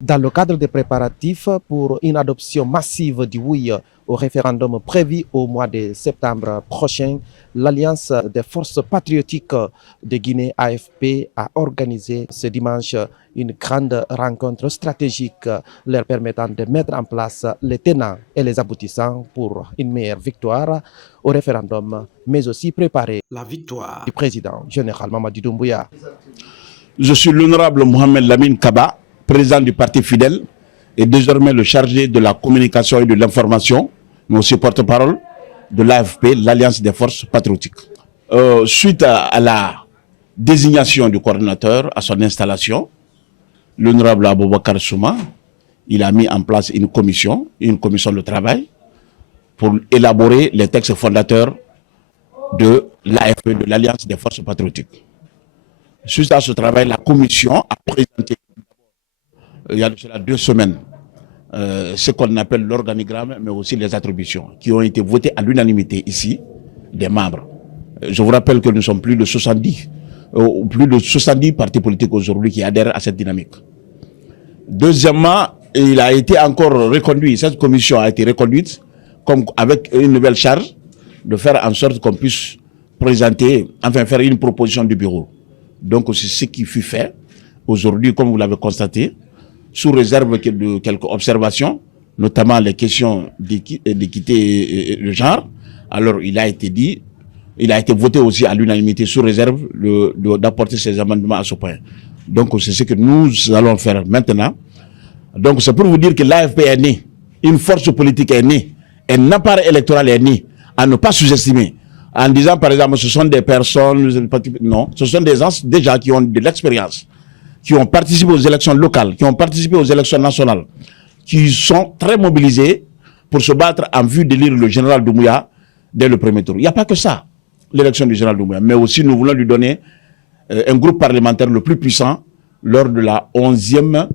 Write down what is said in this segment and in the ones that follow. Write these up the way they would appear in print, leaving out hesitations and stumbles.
Dans le cadre des préparatifs pour une adoption massive du oui au référendum prévu au mois de septembre prochain, l'Alliance des forces patriotiques de Guinée AFP a organisé ce dimanche une grande rencontre stratégique leur permettant de mettre en place les tenants et les aboutissants pour une meilleure victoire au référendum, mais aussi préparer la victoire du président général Mamadi Doumbouya. Je suis l'honorable Mohamed Lamine Kaba, président du Parti Fidèle et désormais le chargé de la communication et de l'information, mais aussi porte-parole de l'AFP, l'Alliance des forces patriotiques. Suite à la désignation du coordinateur, à son installation, l'honorable Aboubakar Souma, il a mis en place une commission de travail pour élaborer les textes fondateurs de l'AFP, de l'Alliance des forces patriotiques. Suite à ce travail, la commission a présenté, il y a cela 2 semaines, ce qu'on appelle l'organigramme, mais aussi les attributions, qui ont été votées à l'unanimité ici, des membres. Je vous rappelle que nous sommes plus de 70 partis politiques aujourd'hui qui adhèrent à cette dynamique. Deuxièmement, il a été encore reconduit, cette commission a été reconduite comme avec une nouvelle charge de faire en sorte qu'on puisse présenter, enfin faire une proposition du bureau. Donc c'est ce qui fut fait aujourd'hui, comme vous l'avez constaté, sous réserve de quelques observations, notamment les questions d'équité et de genre. Alors il a été voté aussi à l'unanimité sous réserve d'apporter ces amendements à ce point. Donc c'est ce que nous allons faire maintenant. Donc c'est pour vous dire que l'AFP est née, une force politique est née, un appareil électoral est né, à ne pas sous-estimer. En disant par exemple ce sont des personnes, non, ce sont des gens déjà qui ont de l'expérience, qui ont participé aux élections locales, qui ont participé aux élections nationales, qui sont très mobilisés pour se battre en vue d'élire le général Doumbouya dès le premier tour. Il n'y a pas que ça, l'élection du général Doumbouya, mais aussi nous voulons lui donner un groupe parlementaire le plus puissant lors de la 11e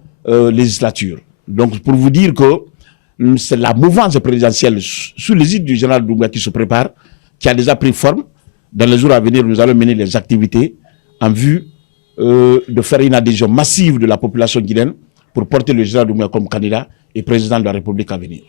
législature. Donc pour vous dire que c'est la mouvance présidentielle sous l'égide du général Doumbouya qui se prépare, qui a déjà pris forme. Dans les jours à venir, nous allons mener les activités en vue de faire une adhésion massive de la population guinéenne pour porter le général Doumbouya comme candidat et président de la République à venir.